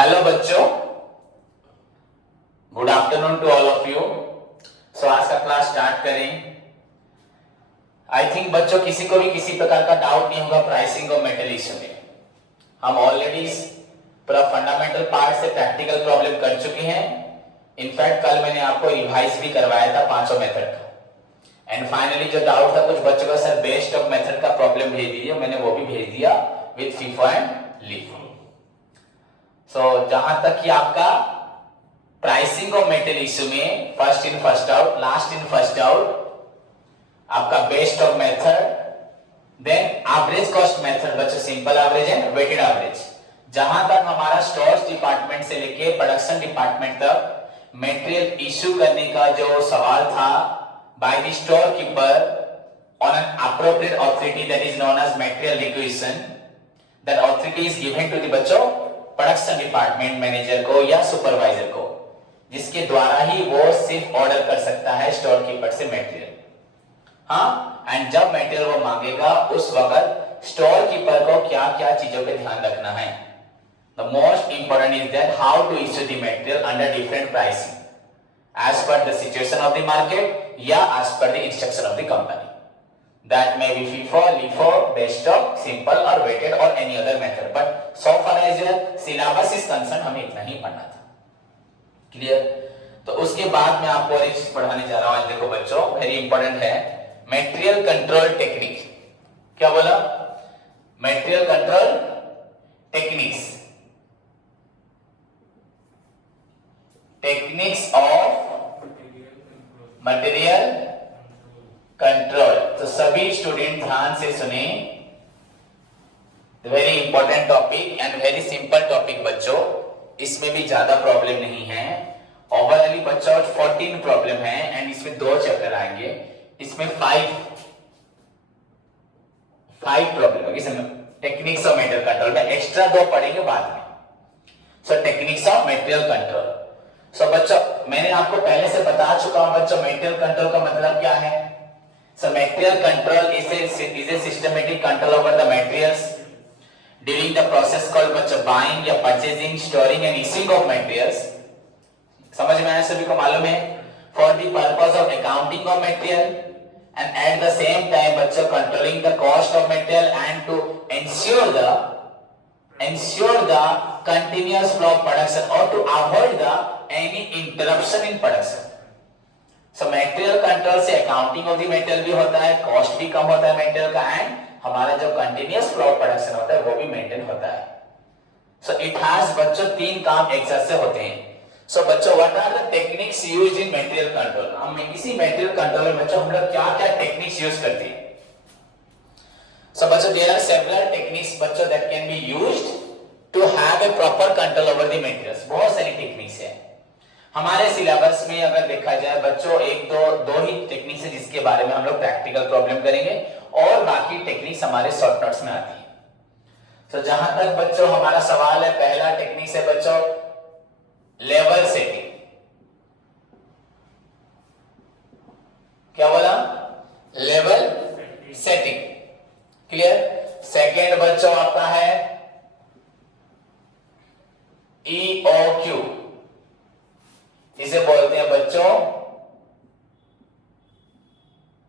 Hello बच्चों, good afternoon to all of you. So आज का क्लास स्टार्ट करें। आई थिंक बच्चों किसी को भी किसी प्रकार का डाउट नहीं होगा प्राइसिंग और मेटल इश्यू में। हम ऑलरेडी पूरा फंडामेंटल पार्ट से प्रैक्टिकल प्रॉब्लम कर चुके हैं। इनफैक्ट कल मैंने आपको रिवाइज भी करवाया था पांचों मेथड का। एंड फाइनली जो डाउट था कुछ बच्चों का, सर बेस्ट ऑफ मेथड का प्रॉब्लम भेज दीजिए, मैंने वो भी भेज दिया with FIFO and LIFO. So जहां तक कि आपका प्राइसिंग और मेटल इश्यू में first in first out, last in first out, आपका best of method, then average cost method बच्चों, simple average and weighted average. जहां तक हमारा स्टोर्स डिपार्टमेंट से लेके प्रोडक्शन डिपार्टमेंट तक मटेरियल इश्यू करने का जो सवाल था bye the store keeper on an appropriate authority that is known as material requisition, that authority is given to the बच्चों प्रोडक्शन डिपार्टमेंट मैनेजर को या सुपरवाइजर को, जिसके द्वारा ही वो सिर्फ ऑर्डर कर सकता है स्टोर कीपर से मटेरियल। हाँ, एंड जब मटेरियल वो मांगेगा उस वक्त स्टोर कीपर को क्या क्या चीजों पे ध्यान रखना है। The most important is that how to issue the material under different pricing as per the situation of the market या as per the instruction of the company. That may be FIFO, LIFO, best of, simple or weighted or any other method. But so far as your syllabus is concerned, हमें इतना ही पढ़ना था। Clear? तो उसके बाद मैं आपको और एक चीज पढ़ाने जा रहा हूं। देखो बच्चों, वेरी इंपॉर्टेंट है, मटेरियल कंट्रोल टेक्निक। क्या बोला? Material control techniques, techniques of material control. तो सभी स्टूडेंट ध्यान से सुने, very important topic and very simple topic बच्चों, इसमें भी ज्यादा प्रॉब्लम नहीं है। ओवरऑली बच्चों 14 प्रॉब्लम है एंड इसमें 2 चैप्टर आएंगे, इसमें 5 प्रॉब्लम होगी। टेक्निक्स ऑफ मटेरियल कंट्रोल में एक्स्ट्रा 2 पढ़ेंगे बाद में। सो टेक्निक्स ऑफ मटेरियल कंट्रोल। सो बच्चों मैंने आपको पहले से बता चुका हूं बच्चों, मटेरियल कंट्रोल का मतलब क्या है। So material control is a systematic control over the materials during the process called बच्चों buying या purchasing, storing and issuing of materials। समझ में आया सभी को? मालूम है, for the purpose of accounting of material and at the same time बच्चों controlling the cost of material and to ensure the continuous flow of production or to avoid the any interruption in production। So material control से accounting of the material भी होता है, cost भी कम होता है material का, and हमारा जो कंटिन्यूअस फ्लो प्रोडक्शन होता है वो भी मेंटेन होता है। सो इट हैज बच्चों 3 काम एक साथ से होते हैं। सो बच्चों what are the techniques used in material control. हम इसी मटेरियल कंट्रोल में बच्चों हम लोग क्या क्या टेक्निक्स यूज करते हैं। सो बच्चों देयर आर सेवरल टेक्निक्स बच्चों that can be used to have a proper control over the materials. बहुत सारी टेक्निक्स है हमारे सिलेबस में। अगर देखा जाए बच्चों एक दो ही टेक्निक्स है जिसके बारे में हम लोग प्रैक्टिकल प्रॉब्लम करेंगे और बाकी टेक्निक्स हमारे शॉर्ट नोट्स में आती है। तो जहां तक बच्चों हमारा सवाल है, पहला टेक्निक्स है बच्चों लेवल सेटिंग। क्या बोला? Level setting. क्लियर? सेकेंड बच्चों आपका है EOQ, इसे बोलते हैं बच्चों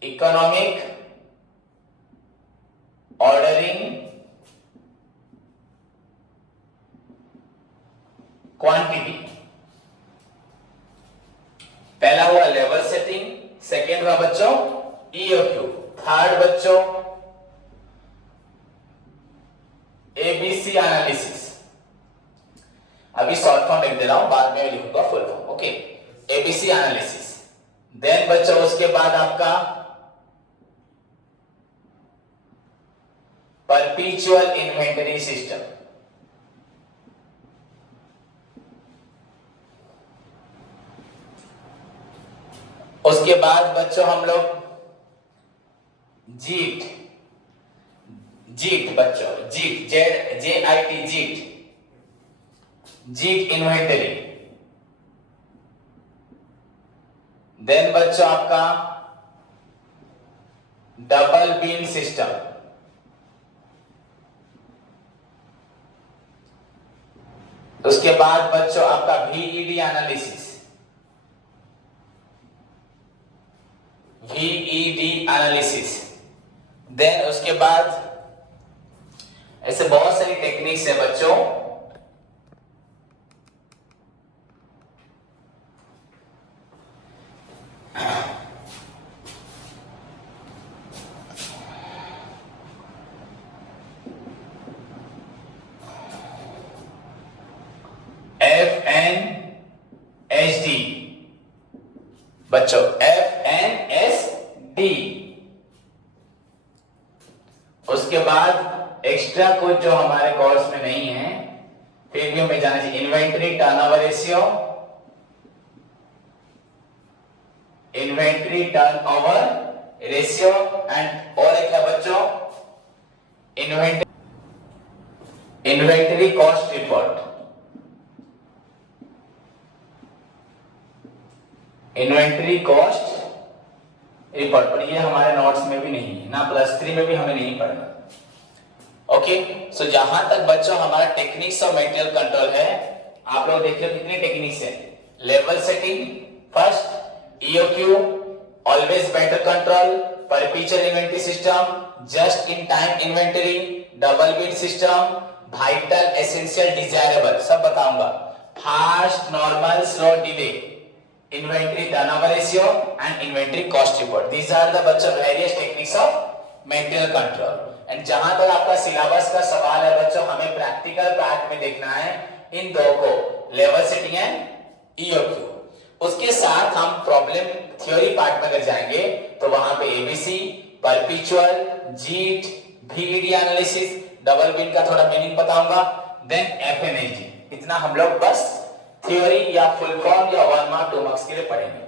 इकोनॉमिक ऑर्डरिंग क्वांटिटी। पहला हुआ लेवल सेटिंग, सेकेंड हुआ बच्चों EOQ, थर्ड बच्चों ABC एनालिसिस। अभी शॉर्ट फॉर्म लिख दे रहा हूं, बाद में लिखूंगा full form. Okay, ABC analysis. Then बच्चों उसके बाद आपका परपेचुअल इन्वेंटरी सिस्टम। उसके बाद बच्चों हम लोग जीट बच्चों, जीट JIT जीट इन्वेंटरी। देन बच्चों आपका डबल बीन सिस्टम। उसके बाद बच्चों आपका VED analysis, VED analysis. Then उसके बाद ऐसे बहुत सारी टेक्निक्स है बच्चों। FNSD बच्चों, FNSD। उसके बाद एक्स्ट्रा कुछ जो हमारे कोर्स में नहीं है फिर भी हमें जाना चाहिए, inventory turnover ratio, inventory turnover ratio and और एक है बच्चों inventory cost report. Inventory cost report, पर ये हमारे नोट्स में भी नहीं है ना, +3 में भी हमें नहीं पढ़ना। ओके, सो जहां तक बच्चों हमारा टेक्निक्स ऑफ मटेरियल कंट्रोल है, आप लोग देखिए कितनी टेक्निक्स है। Level setting first, EOQ always better control, perpetual inventory system, just in time inventory, double bill system, vital essential desirable सब बताऊंगा, fast normal slow delay, inventory turnover ratio and inventory cost report. These are the बच्चों various techniques of material control. And जहां तक आपका syllabus का सवाल है बच्चों, हमें प्रैक्टिकल पार्ट में देखना है इन दो को, लेवल सेटिंग एंड EOQ। उसके साथ हम प्रॉब्लम थ्योरी पार्ट में अगर जाएंगे तो वहां पे ABC, perpetual, JIT, VED analysis, double bill का थोड़ा मीनिंग बताऊंगा, देन FNSD। इतना हम लोग बस थ्योरी या फुल फॉर्म या 1 मार्क 2 मार्क्स के लिए पढ़ेंगे।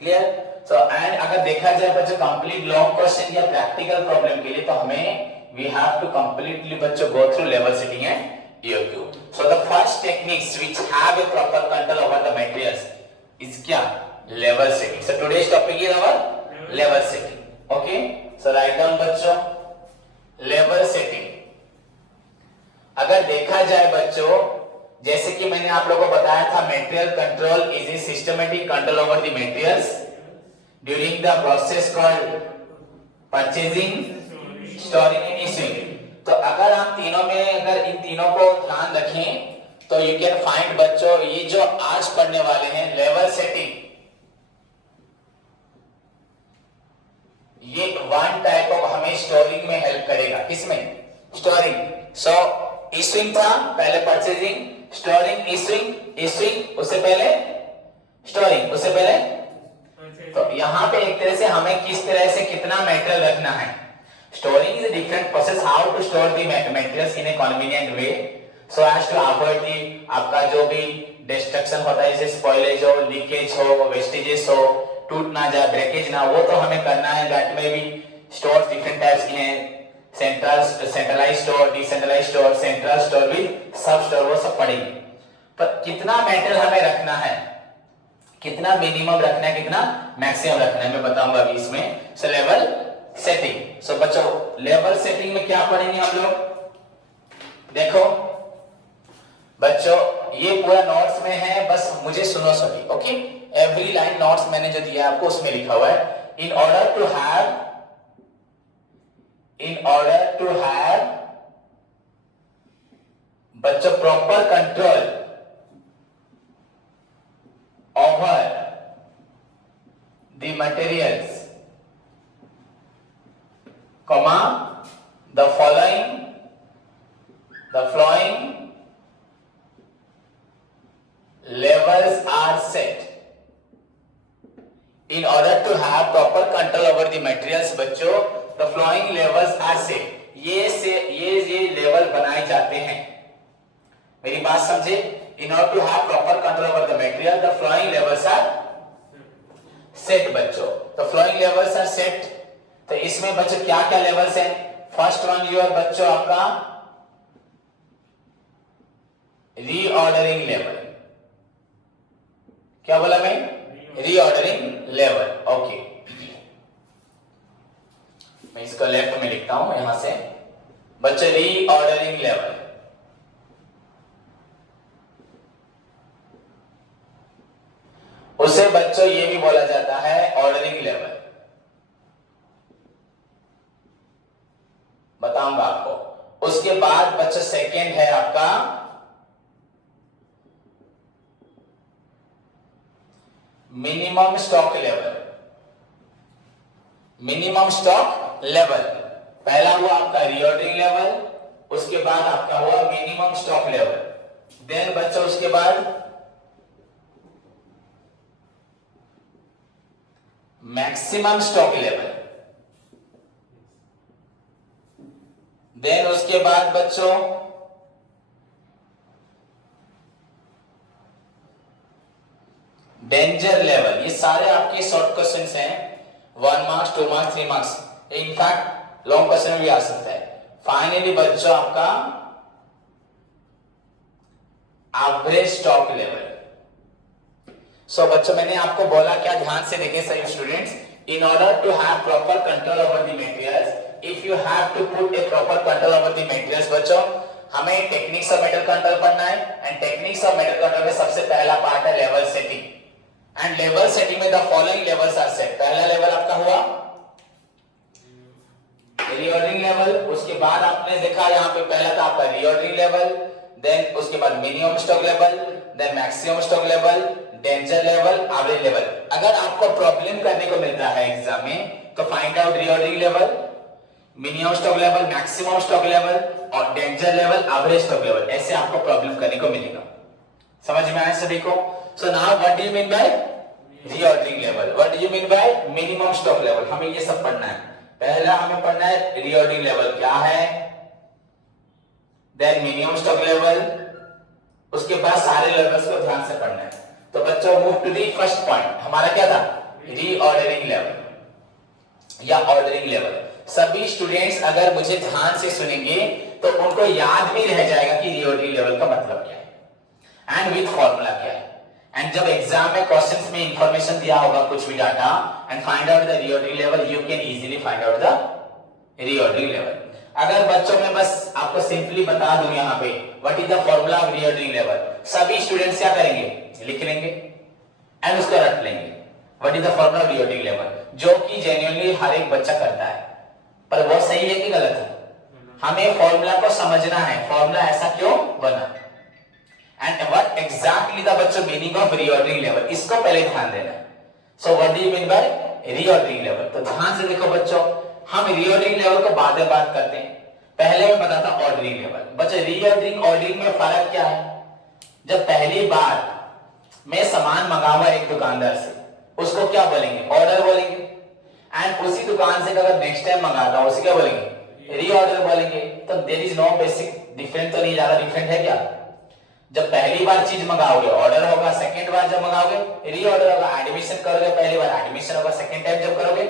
क्लियर? सो एंड अगर देखा जाए बच्चों कंप्लीट लॉन्ग क्वेश्चन या प्रैक्टिकल प्रॉब्लम के लिए तो हमें वी हैव टू कंप्लीटली बच्चों go through level setting and EOQ. So the first techniques which have a proper control over the materials is क्या? Level setting. So today's topic is our level setting. Okay? So write down बच्चों level setting. अगर देखा जाए बच्चों, जैसे कि मैंने आप लोगों को बताया था, material control is a systematic control over the materials during the process called purchasing, storing and issuing. तो अगर हम तीनों में अगर इन तीनों को ध्यान रखें तो यू कैन फाइंड बच्चों ये जो आज पढ़ने वाले हैं लेवल सेटिंग, ये वन टाइप ऑफ हमें स्टोरिंग में हेल्प करेगा। किसमें? स्टोरिंग। सो इशूइंग था पहले, परचेजिंग, स्टोरिंग, इशूइंग, इशूइंग उससे पहले स्टोरिंग, उससे पहले। तो यहां पे एक तरह से हमें किस तरह से कितना मेटेरियल रखना है। Storing is a different process how to store the materials in a convenient way so as to avoid the आपका जो भी destruction होता है, जैसे spoilage हो, leakage हो, wastages हो, टूट ना जाए, breakage ना, वो तो हमें करना है। that में भी stores different types के हैं, centralized store, decentralized store, central store भी सब store, वो सब पढ़ेंगे। पर कितना मेटेरियल हमें रखना है, कितना मिनिमम रखना है, कितना मैक्सिमम रखना है, मैं बताऊंगा अभी इसमें। सो लेवल सेटिंग। सो बच्चों लेवल सेटिंग में क्या पढ़ेंगे हम लोग, देखो बच्चों ये पूरा नोट्स में है, बस मुझे सुनो सभी। ओके, एवरी लाइन नोट्स मैंने जो दिया आपको उसमें लिखा हुआ है, इन ऑर्डर टू हैव बच्चों proper control over the materials, comma the following levels are set. In order to have proper control over the materials बच्चों the following levels are set. ये लेवल बनाए जाते हैं, मेरी बात समझे। In order to have proper control over the material the following levels are set बच्चों। the following levels are set। तो इसमें बच्चों क्या क्या लेवल्स हैं? फर्स्ट वन योर बच्चों आपका रीऑर्डरिंग लेवल। क्या बोला मैं? Reordering level. ओके, मैं इसको लेफ्ट में लिखता हूं यहां से बच्चों, रीऑर्डरिंग लेवल। उसके बाद बच्चों सेकेंड है आपका minimum stock level. Minimum stock level पहला हुआ आपका रीऑर्डरिंग लेवल, उसके बाद आपका हुआ मिनिमम स्टॉक लेवल, देन बच्चों उसके बाद मैक्सिमम स्टॉक लेवल, देन उसके बाद बच्चों डेंजर लेवल। ये सारे आपके शॉर्ट क्वेश्चंस हैं, 1 marks 2 marks 3 marks, in fact long question में भी आ सकता है। फाइनली बच्चों आपका एवरेज स्टॉक लेवल। सो बच्चों मैंने आपको बोला क्या, ध्यान से देखें सभी students, in order to have proper control over the materials, if you have to put a proper control over the materials, बच्चों हमें टेक्निक्स ऑफ मेटल कंट्रोल पढ़ना है। And techniques of metal control में सबसे पहला पार्ट है level setting. And level setting में the following levels are set. पहला लेवल आपका हुआ रीऑर्डरिंग लेवल, उसके बाद आपने देखा यहाँ पे पहला था आपका रीऑर्डरिंग लेवल, देन उसके बाद minimum stock level, then maximum stock level, danger level, average level. अगर आपको प्रॉब्लम करने को मिलता है एग्जाम में तो find out reordering level, minimum stock level, maximum stock level और danger level, average stock level, ऐसे आपको प्रॉब्लम करने को मिलेगा। समझ में आया सभी को? So now what do you mean by reordering level, what do you mean by minimum stock level? हमें ये सब पढ़ना है। पहला हमें पढ़ना है रीऑर्डरिंग लेवल क्या है, देन मिनिमम स्टॉक लेवल, उसके बाद सारे लेवल्स को ध्यान से पढ़ना है। तो बच्चों move to the first point, हमारा क्या था? रीऑर्डरिंग लेवल या ऑर्डरिंग लेवल। सभी स्टूडेंट्स अगर मुझे ध्यान से सुनेंगे तो उनको याद भी रह जाएगा कि रीऑर्डरिंग लेवल का मतलब क्या है एंड विद फॉर्मूला क्या है। एंड जब एग्जाम में क्वेश्चंस में इंफॉर्मेशन दिया होगा कुछ भी data and find out the reordering level, you can easily find out the reordering level. अगर बच्चों में बस आपको सिंपली बता दूं यहाँ पे what is the formula of reordering level, सभी स्टूडेंट्स क्या करेंगे? लिख लेंगे एंड उसको रट लेंगे what is the formula of reordering level, जो कि जेन्युइनली हर एक बच्चा करता है। पर वो सही है कि गलत है? हमें फॉर्मूला को समझना है, फॉर्मूला ऐसा क्यों बना एंड व्हाट एग्जैक्टली द बच्चों मीनिंग ऑफ रीऑर्डरिंग लेवल, इसको पहले ध्यान देना है। So what do you mean by reordering level? तो ध्यान से देखो बच्चों, हम रीऑर्डरिंग लेवल को बाद में बात करते हैं, पहले मैं बताता ऑर्डरिंग लेवल। बच्चों रीऑर्डरिंग ऑर्डरिंग में फर्क क्या है? जब पहली बार मैं सामान मंगाऊंगा एक दुकानदार से, उसको क्या बोलेंगे? ऑर्डर बोलेंगे। एंड उसी दुकान से अगर नेक्स्ट टाइम मंगाता हूं उसे क्या बोलेंगे? रीऑर्डर बोलेंगे। तो there is no basic difference, तो नहीं ज्यादा डिफरेंट है क्या? जब पहली बार चीज मंगाओगे ऑर्डर होगा, सेकंड बार जब मंगाओगे रीऑर्डर होगा। एडमिशन करोगे पहली बार एडमिशन होगा, सेकंड टाइम जब करोगे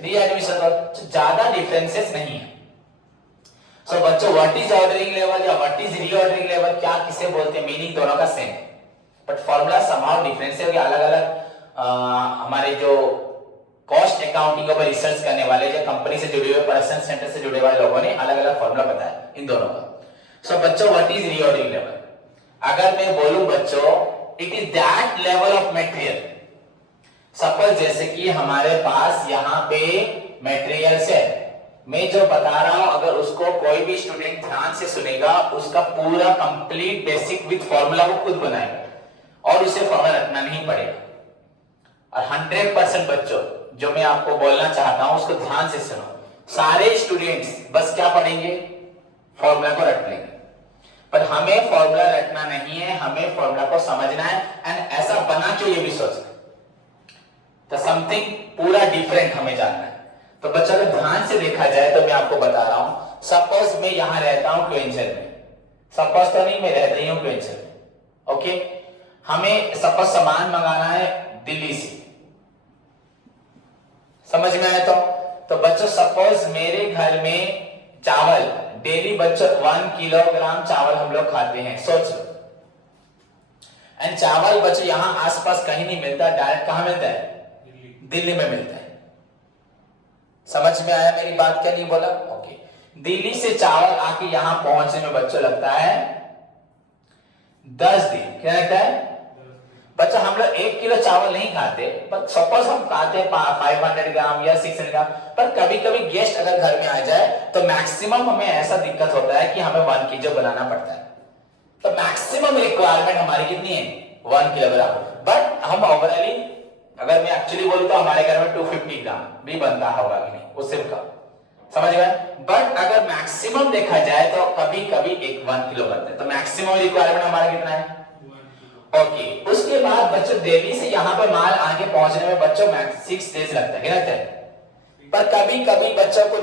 रीएडमिशन होगा। तो ज्यादा डिफरेंसेस नहीं है। सो बच्चों व्हाट इज ऑर्डरिंग लेवल या व्हाट इज रीऑर्डरिंग लेवल, क्या किसे बोलते हैं, मीनिंग दोनों का same, but formula somehow difference है। अलग अलग हमारे जो कॉस्ट अकाउंटिंग पर रिसर्च करने वाले, जो कंपनी से जुड़े हुए, पर्सन सेंटर से जुड़े वाले लोगों ने अलग अलग फॉर्मूला बताया इन दोनों का। सो बच्चों व्हाट इज रीऑर्डरिंग लेवल? अगर मैं बोलूं बच्चों it is that level of material, suppose जैसे कि हमारे पास यहाँ पे मटेरियल्स है, मैं जो बता रहा हूं अगर उसको कोई भी स्टूडेंट ध्यान से सुनेगा, उसका पूरा कंप्लीट बेसिक विद फॉर्मूला वो खुद बनाएगा और उसे फॉर्मूला रखना नहीं पड़ेगा। और 100% बच्चों जो मैं आपको बोलना चाहता हूं उसको ध्यान से सुनो। सारे स्टूडेंट्स बस क्या पढ़ेंगे? फॉर्मूला को रट लेंगे। पर हमें फॉर्मूला रटना नहीं है, हमें फॉर्मूला को समझना है एंड ऐसा बना क्यों ये भी सोचना है। तो समथिंग पूरा डिफरेंट हमें जानना है। तो बच्चों अगर ध्यान से देखा जाए तो मैं आपको बता रहा हूं, सपोज मैं यहां रहता हूं क्वेंचर में, सपोज तो नहीं, मैं रहता ही हूं क्वेंचर में, ओके। हमें सपोज सामान मंगाना है दिल्ली से, समझ में आया? तो बच्चों सपोज मेरे घर में चावल डेली बच्चों 1 किलोग्राम चावल हम लोग खाते हैं, सोच लो। एंड चावल बच्चों यहां आसपास कहीं नहीं मिलता, डायरेक्ट कहां मिलता है? दिल्ली में मिलता है। समझ में आया मेरी बात? क्या नहीं बोला? ओके। दिल्ली से चावल आके यहां पहुंचने में बच्चों लगता है 10 दिन। क्या लगता है? बच्चा हम लोग 1 किलो चावल नहीं खाते, पर सपोज हम खाते 500 ग्राम या 600 ग्राम, पर कभी कभी गेस्ट अगर घर में आ जाए तो मैक्सिमम हमें ऐसा दिक्कत होता है कि हमें 1 केजी बनाना पड़ता है। तो मैक्सिमम रिक्वायरमेंट हमारी कितनी है? 1 किलोग्राम। बट हम ओवरऑली अगर मैं एक्चुअली बोलूं तो हमारे घर में 250 ग्राम भी बनता होगा कि नहीं, उससे भी कम, समझ गए? बट अगर मैक्सिमम देखा जाए तो कभी कभी 1 किलो बनता है। तो मैक्सिमम रिक्वायरमेंट हमारा कितना है? ओके। उसके बाद बच्चों दिल्ली से यहाँ पे माल आगे पहुंचने में बच्चों 6 डेज लगता है, क्या लगता है? पर कभी कभी बच्चों को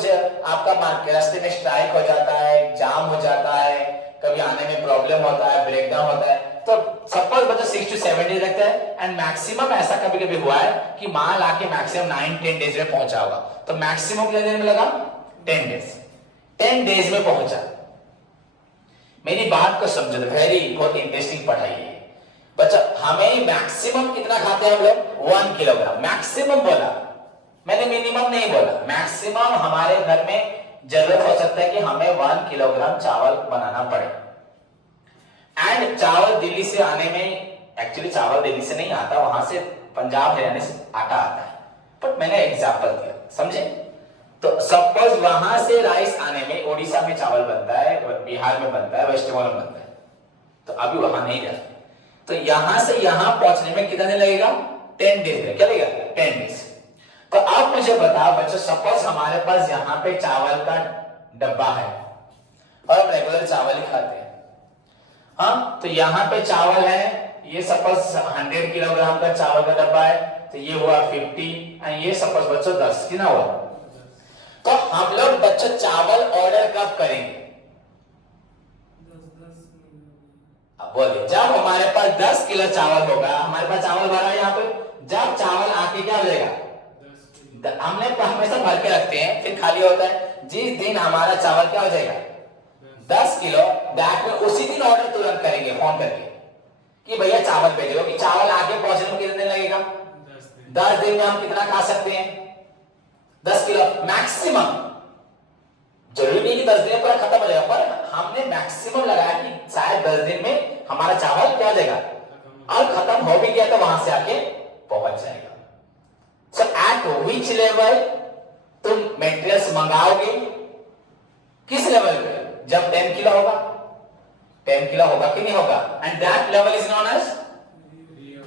आपका रास्ते में स्ट्राइक हो जाता है, जाम हो जाता है, कभी आने में प्रॉब्लम होता है, ब्रेकडाउन होता है, तो सपोज बच्चों 6 to 7 डेज लगता है। एंड मैक्सिमम ऐसा कभी कभी हुआ है कि माल आके मैक्सिमम 9-10 डेज में पहुंचा होगा। तो मैक्सिमम कितने दिन में लगा? 10 डेज। 10 डेज में पहुंचा। मेरी बात को समझो, बहुत इंटरेस्टिंग पढ़ाई है बच्चा। हमें मैक्सिमम कितना खाते हैं हम लोग? 1 किलोग्राम। मैक्सिमम बोला मैंने, मिनिमम नहीं बोला। मैक्सिमम हमारे घर में जरूरत हो सकता है कि हमें 1 किलोग्राम चावल बनाना पड़े। एंड चावल दिल्ली से आने में, एक्चुअली चावल दिल्ली से नहीं आता, वहां से पंजाब हरियाणा से आटा आता है, बट मैंने एग्जांपल दिया, समझे? तो सपोज वहां से राइस आने में ओडिशा में चावल बनता है, बिहार में बनता है, वेस्ट बंगाल में बनता है, तो अभी वहां नहीं जाता। तो यहां से यहां पहुंचने में कितना दिन लगेगा? 10 डेज में। क्या लगेगा? 10 डेज। तो आप मुझे बताओ बच्चों, सपोज हमारे पास यहाँ पे चावल का डब्बा है और हम रेगुलर चावल ही खाते हैं, हाँ? तो यहाँ पे चावल है, ये सपोज 100 किलोग्राम का चावल का डब्बा है, तो ये हुआ 50, और ये सपोज बच्चों 10, कितना हुआ? तो हम लोग बच्चों चावल ऑर्डर कब करेंगे? बोलिए, जब हमारे पास 10 किलो चावल होगा, हमारे पास चावल भरा है यहाँ पे, जब चावल आके क्या हो जाएगा? हमने हमेशा भर के रखते हैं, फिर खाली होता है। जिस दिन हमारा चावल क्या हो जाएगा? 10 किलो, दैट में उसी दिन ऑर्डर तुरंत करेंगे फोन करके कि भैया चावल भेजो। कि चावल आगे पहुंचने में कितने दिन लगेगा? 10 दिन में हम कितना खा सकते हैं? 10 किलो मैक्सिमम। जरूरी नहीं कि 10 दिन में पूरा खत्म हो जाएगा, पर हमने मैक्सिमम लगाया कि शायद 10 दिन में हमारा चावल क्या हो जाएगा, और खत्म हो भी गया तो वहां से आके पहुंच जाएगा। सो एट विच लेवल तुम मेटेरियल्स मंगाओगे? किस लेवल पे? जब 10 किलो होगा। 10 किलो होगा कि नहीं होगा? And that level is known as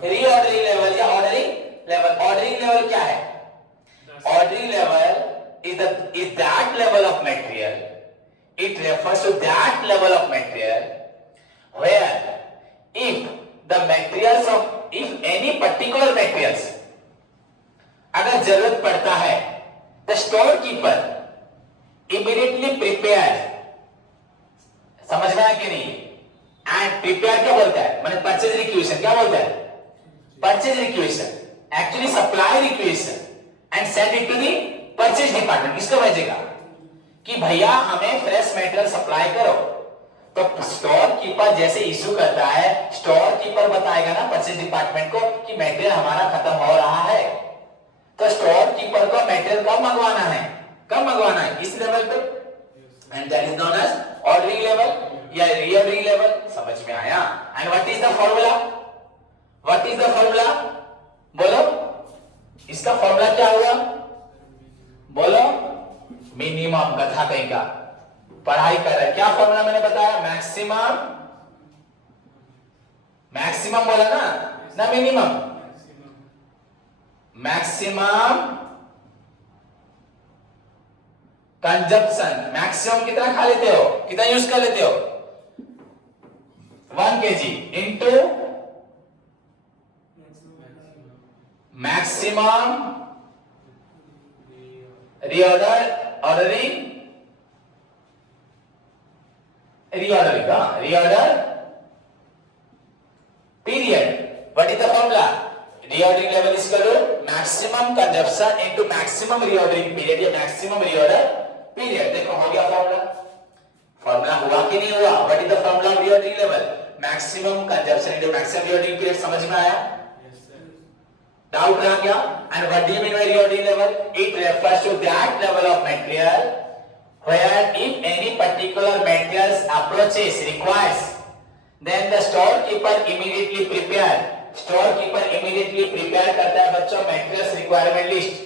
reordering level या ऑर्डरिंग लेवल। ऑर्डरिंग लेवल क्या है? Ordering level is that level of material. It refers to that level of material where if any particular materials अगर जरूरत पड़ता है, the storekeeper immediately prepare, समझ में आया कि नहीं? एंड प्रिपेयर क्या बोलता है? मैंने परचेज रिक्वेशन क्या बोलता है? Purchase requisition, actually supply requisition, and send it to the purchase department. किसको भेजेगा? कि भैया हमें फ्रेश मटेरियल सप्लाई करो। तो स्टोर कीपर जैसे इशू करता है, स्टोर कीपर बताएगा ना परचेज डिपार्टमेंट को कि मटेरियल हमारा खत्म हो रहा है। तो स्टोर कीपर को मटेरियल कब मंगवाना है? कब मंगवाना है? इस लेवल पे, and that is known as ordering level या रीऑर्डरिंग लेवल। समझ में आया? And what is the formula? What is the formula? बोलो, इसका फॉर्मूला क्या हुआ? बोलो, मिनिमम। गधा कहीं का पढ़ाई कर रहा है। क्या फॉर्मूला मैंने बताया? मैक्सिमम। मैक्सिमम बोला ना मिनिमम। Maximum consumption. मैक्सिमम कितना खा लेते हो, कितना यूज कर लेते हो? 1 kg into maximum reordering period. What is the formula? Reordering level is equal to maximum consumption into maximum reordering period या maximum reorder period. देखो हो गया फॉर्मूला हुआ कि नहीं हुआ? What is the formula of reordering level? Maximum consumption into maximum reordering period. समझ में आया? डाउट रहा क्या? And what do you mean by reordering level? It refers to that level of material where if any particular materials approaches requires, then the storekeeper immediately prepare store keeper immediately prepare करता है बच्चों materials requirement list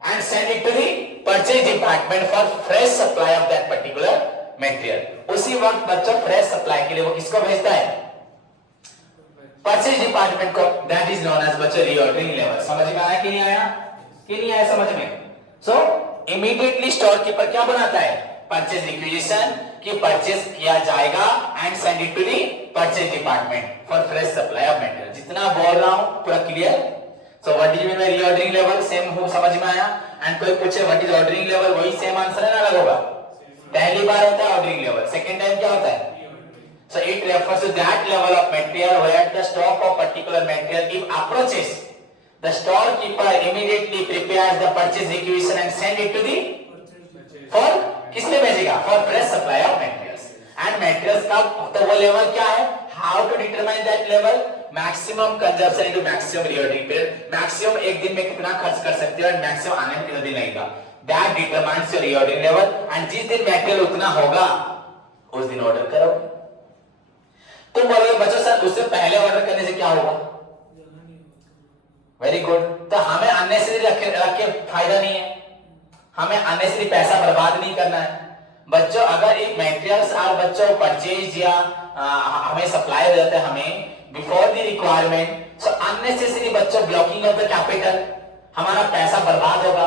and send it to the purchase department for fresh supply of that particular material. उसी वक्त बच्चों fresh supply के लिए वो किसको भेजता है? परचेज डिपार्टमेंट को. दैट इज नोन एज बच्चों रीऑर्डरिंग लेवल. समझ में आया कि नहीं आया? कि नहीं आया समझ में? सो इमीडिएटली स्टोर कीपर क्या बनाता है? परचेज रिक्विजिशन की परचेज किया जाएगा and send it to the purchase department for fresh supply of material. जितना बोल रहा हूं पूरा clear? So what do you mean by reordering level? Same हो समझ में आया? एंड कोई पूछे व्हाट इज ऑर्डरिंग लेवल, वही सेम आंसर है ना अलग होगा? पहली बार होता है ऑर्डरिंग लेवल, सेकंड टाइम क्या होता है? So it refers to that level of material where the stock of particular material if approaches the storekeeper immediately prepares the purchase requisition and send it to the for किसने भेजेगा? For fresh supply of materials. And materials का तो वो level क्या है? How to determine that level? Maximum consumption into maximum reordering period. Maximum एक दिन में कितना खर्च कर सकते हो और मैक्सिमम आने में कितना दिन लगेगा. That determines your reordering level. And जिस दिन मटेरियल उतना होगा उस दिन ऑर्डर करो. तुम बोलोगे बच्चों सर उससे पहले ऑर्डर करने से क्या होगा? Very good. तो हमें अननेसेसरी रख के फायदा नहीं है. हमें अननेसेसरी पैसा बर्बाद नहीं करना है. बच्चों अगर एक मटेरियल्स आर बच्चों परचेज या हमें सप्लाई हो जाता है हमें before the requirement, so unnecessary बच्चों ब्लॉकिंग ऑफ द कैपिटल, हमारा पैसा बर्बाद होगा.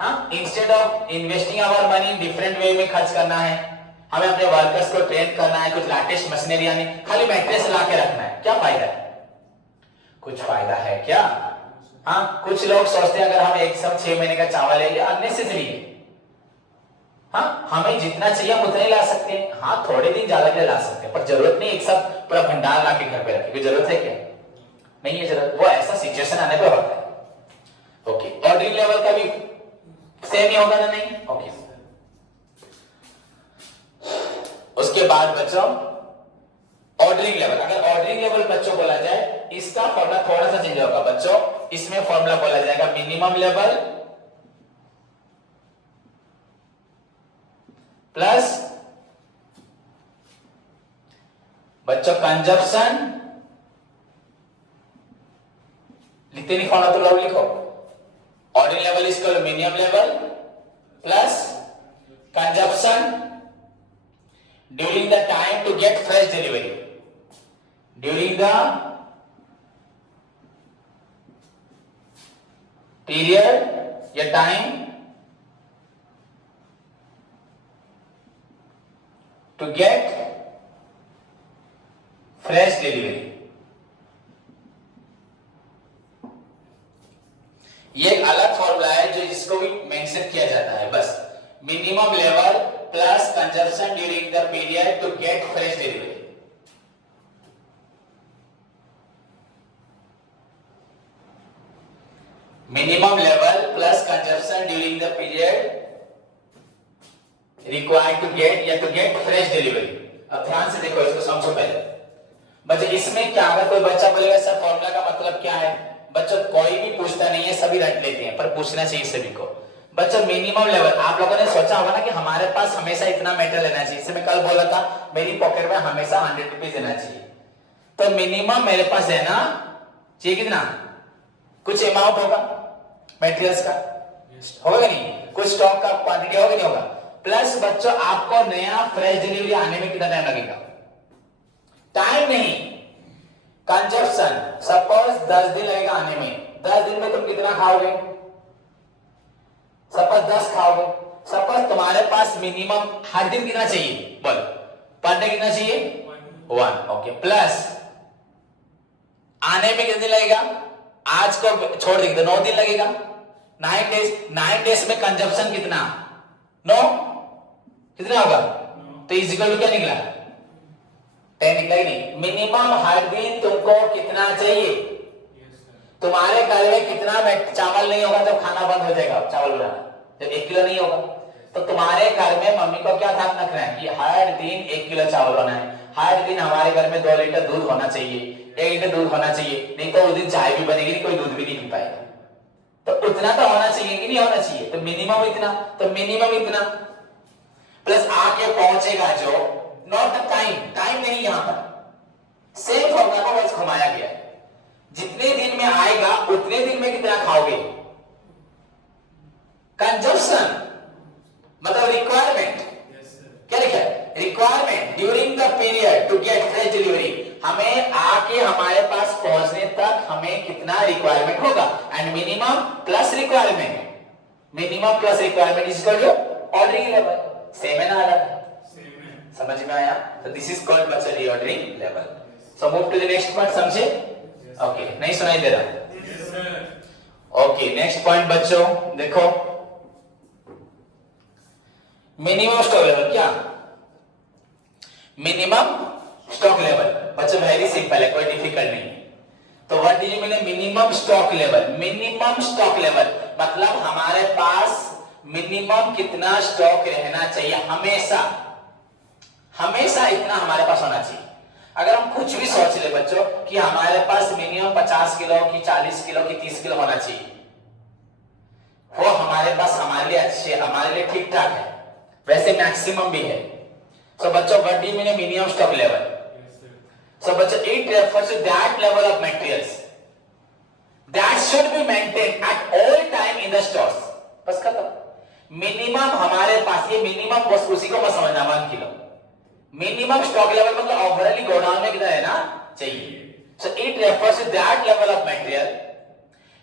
हाँ, instead of investing our money different way में खर्च करना है. हमें अपने वर्कर्स को ट्रेन करना है, कुछ लेटेस्ट मशीनरी आने, खाली मटेरियल ला के रखना है. क्या फायदा है? कुछ फायदा है क्या? हाँ, कुछ लोग सोचते हैं अगर हम एक सब 6 महीने का चावल ले लिया अननेसेसरी है. हाँ, हमें जितना चाहिए हम उतना ही ला सकते हैं. हाँ, थोड़े दिन ज्यादा के लिए ला सकते हैं, पर जरूरत नहीं एक सब पूरा भंडार ला के घर पे रखने की जरूरत है क्या? नहीं है जरूरत. वो ऐसा सिचुएशन आने पे होता है. ओके, ऑर्डरिंग लेवल का भी सेम ही होगा ना? नहीं. ओके, उसके बाद बच्चों ऑर्डरिंग लेवल. अगर ऑर्डरिंग लेवल बच्चों बोला जाए, इसका फॉर्मूला थोड़ा सा चेंज होगा बच्चों. इसमें फॉर्मूला बोला जाएगा मिनिमम लेवल प्लस बच्चों कंजप्शन. लिखते नहीं फॉर्मूला तो लोग लिखो. Ordering level is equal minimum level plus consumption during the time to get fresh delivery. During the period या time to get fresh delivery. ये एक अलग फॉर्मूला है जो जिसको भी मेंशन किया जाता है. बस minimum level plus consumption during the period to get fresh delivery. Minimum level plus consumption during the period required to get या टू गेट फ्रेश डिलीवरी. अब ध्यान से देखो इसको समझो पहले. बच्चों इसमें क्या, अगर कोई बच्चा बोलेगा सर फॉर्मूला का मतलब क्या है, बच्चों कोई भी पूछता नहीं है, सभी रट लेते हैं, पर पूछना चाहिए सभी को. बच्चों मिनिमम लेवल, आप लोगों ने सोचा होगा ना कि हमारे पास हमेशा इतना मेटल लेना चाहिए. जैसे मैं कल बोला था मेरी पॉकेट में हमेशा 100 रुपीज लेना चाहिए. तो मिनिमम मेरे पास रहना चाहिए कितना? कुछ अमाउंट होगा मेटेरियल्स का, होगा नहीं? कुछ स्टॉक का क्वांटिटी होगा नहीं होगा? प्लस बच्चों आपको नया फ्रेश डिलीवरी आने में कितना टाइम लगेगा? टाइम नहीं, कंजप्शन. सपोज 10 दिन लगेगा आने में. 10 दिन में तुम कितना खाओगे? सपोज 10 खाओगे. सपोज तुम्हारे पास मिनिमम हर दिन कितना चाहिए? बोल, पर डे कितना चाहिए? 1. ओके, प्लस आने में कितने दिन लगेगा? आज को छोड़ देंगे तो 9 दिन लगेगा. 9 डेज. 9 डेज में कंजप्शन कितना? 9. कितना होगा? तो इज इक्वल टू क्या निकला? 10 निकला ही नहीं. मिनिमम हर दिन तुमको कितना चाहिए? तुम्हारे घर में कितना चावल नहीं होगा तब खाना बंद हो जाएगा चावल बनाना. जब 1 किलो नहीं होगा तो तुम्हारे घर में मम्मी को क्या ध्यान रखना है कि हर दिन 1 किलो चावल होना है. हर दिन हमारे घर में 2 लीटर दूध होना चाहिए, 1 लीटर दूध होना चाहिए. नहीं तो उस दिन चाय भी बनेगी नहीं, कोई दूध भी नहीं पी पाएगा. तो उतना तो होना चाहिए कि नहीं होना चाहिए? तो मिनिमम इतना. तो मिनिमम इतना प्लस आके पहुंचेगा जो, नॉट द टाइम. टाइम नहीं, यहां पर सेम फॉर्मूला को बस घुमाया गया. जितने दिन में आएगा उतने दिन में कितना खाओगे? कंजप्शन मतलब रिक्वायरमेंट। क्या लिखा है? Requirement during the period to get fresh delivery. हमें आके हमारे पास पहुंचने तक हमें कितना रिक्वायरमेंट होगा? And minimum plus requirement, minimum plus requirement is equal to ordering level. Same है ना? अलग? समझ में आया? तो दिस इज कॉल्ड बच्चा reordering level. So move to the next point, समझे? ओके, नहीं सुनाई दे रहा? ओके, नेक्स्ट पॉइंट बच्चों देखो, मिनिमम स्टॉक लेवल। क्या मिनिमम स्टॉक लेवल? बच्चों वेरी सिंपल है, कोई डिफिकल्ट नहीं है। तो what do you mean minimum stock level? Minimum stock लेवल मतलब हमारे पास मिनिमम कितना स्टॉक रहना चाहिए? हमेशा हमेशा इतना हमारे पास होना चाहिए। अगर हम कुछ भी सोच ले बच्चों कि हमारे पास मिनिमम 50 किलो की, 40 किलो की, 30 किलो होना चाहिए, वो हमारे पास हमारे लिए अच्छे, हमारे लिए ठीक ठाक है, वैसे मैक्सिमम भी है। सो बच्चों what do you mean minimum stock level? So बच्चों it refers to that level of materials that should be maintain at all time in the stores. बस खत्म। मिनिमम हमारे पास, ये मिनिमम बस उसी को मत समझना 1 किलो। मिनिमम स्टॉक लेवल मतलब ओवरऑल गोडाउन में कितना रहना चाहिए। So it refers to that level of material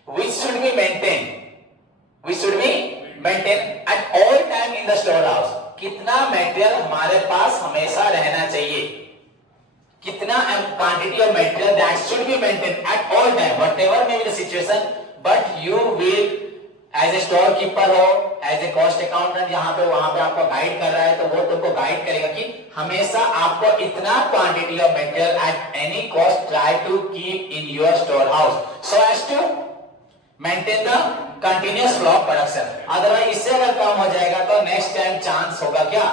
which should be maintain at all time in the store house. कितना मटेरियल हमारे पास हमेशा रहना चाहिए, कितना quantity of material that should be maintain at all time whatever may be the situation, but you will as a store keeper हो, as a cost accountant जहां पे वहां पे आपको गाइड कर रहा है, तो वो तुमको गाइड करेगा कि हमेशा आपको इतना quantity of material at any cost try to keep in your store house so as to maintain the continuous flow of production. Otherwise इससे अगर कम हो जाएगा तो नेक्स्ट टाइम चांस होगा क्या?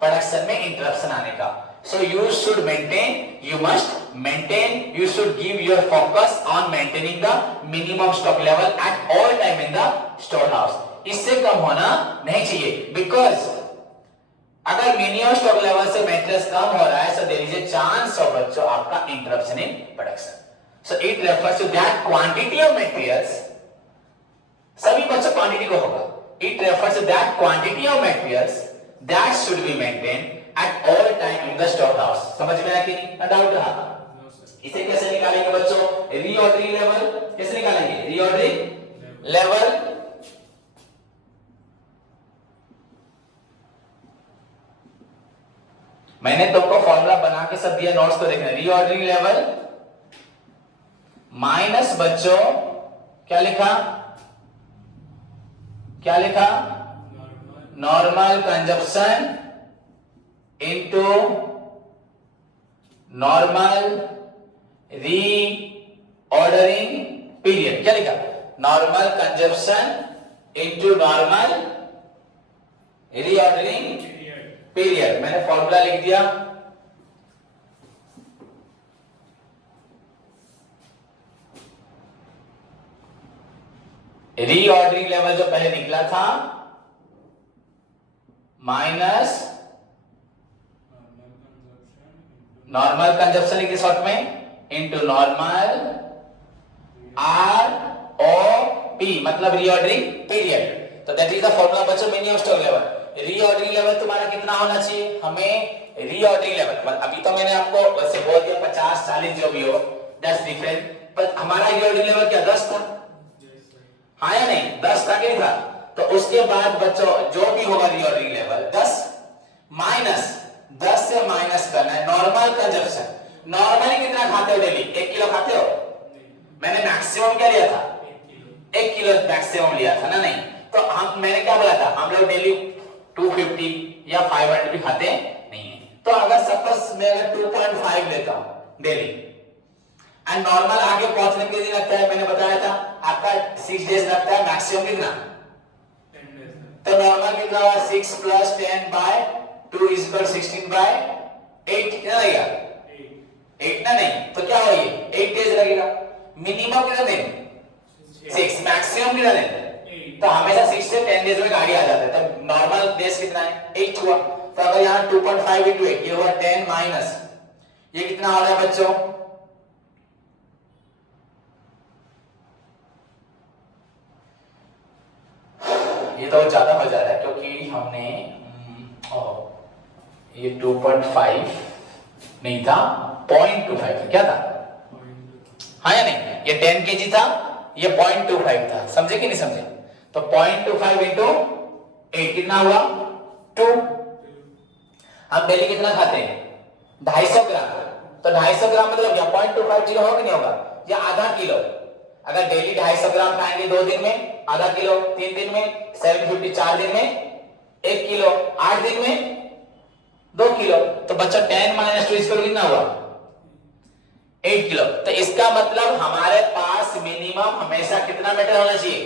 प्रोडक्शन में इंटरप्शन आने का। So you should maintain, you must maintain, you should give your focus on maintaining the minimum stock level at all time in the storehouse. इससे कम होना नहीं चाहिए, because अगर मिनिमम स्टॉक लेवल से मेंटेनेंस कम हो रहा है, so there is a chance of बच्चों आपका interruption in production. So it refers to that quantity of materials, सभी बच्चों क्वांटिटी को होगा, it refers to that quantity of materials that should be maintained at all time in the stock house. समझ में आया कि नहीं? डाउट रहा? इसे कैसे निकालेंगे बच्चों? रीऑर्डरिंग लेवल कैसे निकालेंगे? रीऑर्डरिंग लेवल मैंने तुमको फॉर्मूला बना के सब दिया, नोट्स तो देखना। रीऑर्डरिंग लेवल माइनस बच्चों क्या लिखा? क्या लिखा? Normal consumption into normal reordering period। क्या लिखा? Normal consumption into normal reordering period। मैंने फॉर्मूला लिख दिया। रीऑर्डरिंग लेवल जो पहले निकला था माइनस नॉर्मल कंजप्शन लिख शॉर्ट में इनटू नॉर्मल ROP मतलब रीऑर्डरिंग पीरियड। तो दैट इज द फॉर्मूला बच्चों minimum stock level. Reordering level तुम्हारा कितना होना चाहिए? हमें रीऑर्डरिंग लेवल, अभी तो मैंने आपको वैसे बोल दिया 50 40 जो भी हो, दैट्स डिफरेंट, पर हमारा रीऑर्डरिंग लेवल क्या 10 था? हाँ या नहीं? 10 था कि नहीं था? तो उसके बाद बच्चों जो भी होगा रीऑर्डरिंग लेवल 10 माइनस 10 से माइनस करना है नॉर्मल कंजप्शन। नॉर्मली कितना खाते हो डेली? 1 किलो खाते हो? मैंने मैक्सिमम क्या लिया था? 1 किलो मैक्सिमम लिया था ना? नहीं तो हम, मैंने क्या बोला था, हम लोग डेली 250 या 500 भी खाते नहीं है। तो अगर सपोज मैं अगर 2.5 लेता हूं डेली एंड नॉर्मल आगे पहुंचने के लिए लगता है, मैंने बताया था आपका 6 डेज लगता है, मैक्सिमम कितना? 10 डेज। तो नॉर्मल कितना हुआ? 6 + 10 / 2 = 16 / 8 कितना लगेगा? 8 ना? नहीं तो क्या होगी? 8 डेज लगेगा। मिनिमम कितना दिन? 6। मैक्सिमम कितना दिन? तो हमेशा 6 से 10 डेज में गाड़ी आ जाता है। तो नॉर्मल डेज कितना है? 8 हुआ। तो अगर यहाँ 2.5 × 8 ये हुआ 10 माइनस ये कितना हो रहा है बच्चों? तो ज्यादा हो जा रहा है क्योंकि हमने ये 2.5 नहीं था, 0.25 था। क्या था? हाँ या नहीं? ये 10 kg था, ये 0.25 था। समझे कि नहीं समझे? तो 0.25 इंटू 8 कितना हुआ? 2। हम डेली कितना खाते हैं? 250 ग्राम। तो 250 ग्राम मतलब क्या 0.25 किलो होगा कि नहीं होगा? या आधा किलो। अगर डेली 250 ग्राम खाएंगे 2 दिन में आधा किलो, 3 दिन में 750, 4 दिन में 1 किलो, 8 दिन में 2 किलो। तो बच्चा 10 - 2 इसको कितना हुआ? 8 किलो। तो इसका मतलब हमारे पास मिनिमम हमेशा कितना मेटल होना चाहिए?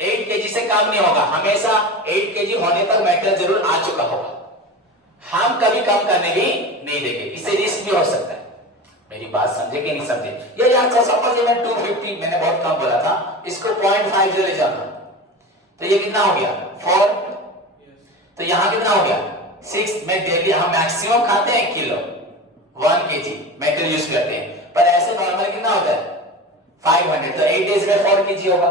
8 kg से कम नहीं होगा। हमेशा 8 kg होने तक मेटल जरूर आ चुका होगा। हम कभी कम करने भी नहीं देंगे, इससे रिस्क भी हो सकता है। मेरी बात समझे कि नहीं समझे? ये यार सपोज मैं 250 मैंने बहुत कम बोला था, इसको 0.5 ले जाना, तो ये कितना हो गया? 4। तो यहां कितना हो गया? 6। में डेली हम मैक्सिमम खाते हैं 1 किलो, 1 kg मेटल यूज करते हैं, पर ऐसे नॉर्मल कितना होता है? 500। तो 8 डेज में 4 kg होगा।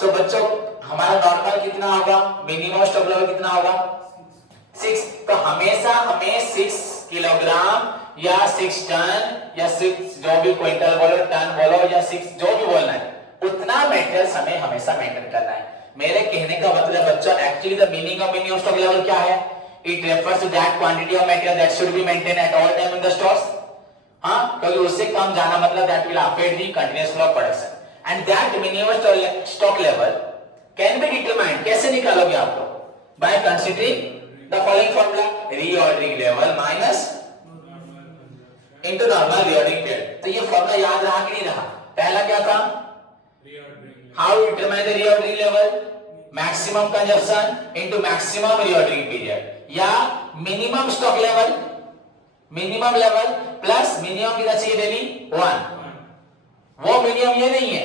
सो बच्चों हमारा नॉर्मल कितना होगा? मिनिमम स्टॉक लेवल कितना होगा? 6। तो हमेशा हमें 6 किलोग्राम या 6 टन या 6 जो भी क्विंटल बोलो, टन बोलो या 6 जो भी बोलना है, उतना मेटल्स हमें हमेशा मेंटेन करना है। मेरे कहने का मतलब बच्चों actually the meaning of minimum stock level क्या है? It refers to that quantity of material that should be maintained at all time in the stores. हाँ, क्योंकि उससे कम जाना मतलब that will affect the continuous flow of production. And that minimum stock level can be determined. कैसे निकालोगे आप लोग? By considering the following formula: reordering level minus into normal reordering period. तो ये फॉर्मूला याद रहा कि नहीं रहा? पहला क्या था? How to determine the reordering level? Maximum consumption into maximum reordering period. या minimum stock level, minimum level plus minimum कितना चाहिए डेली? 1। वो मिनिमम ये नहीं है,